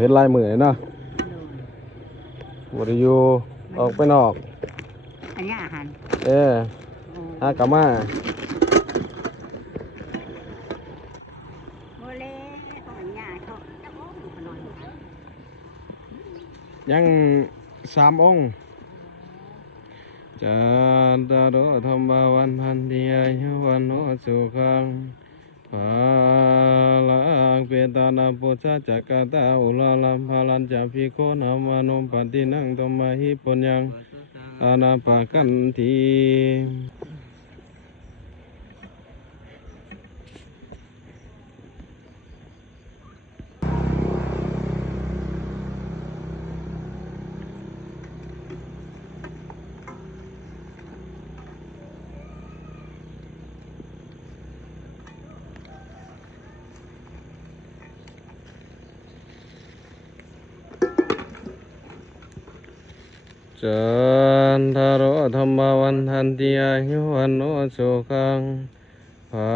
เห็นลายมือเลยเนาะ โดย บ่ได้อยู่ออกไปนอก อันนี้อาหาร เอ้โอ้หากะมา โมเลเขาอันนี้เขาจะโอ้ดูขนม ยัง3 องค์จันตโรธรรมวันพันธิอายุวันโนสุขังภาลังเปตานาปุชฌะจักกตาอุลาลัมภาลันจะพิโคนามานุปฏินังธรรมหิปุญญังอานาปากันทีจันทโรธรรมวันทันติอายุวันโนสุขังภา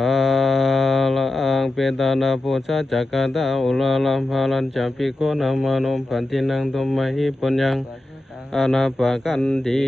ลังเปตานาปุชฌะจักกตาอุลาลัมภาลันจะพิโคนามานุปฏินังธรรมหิปุญญังอานาปากันที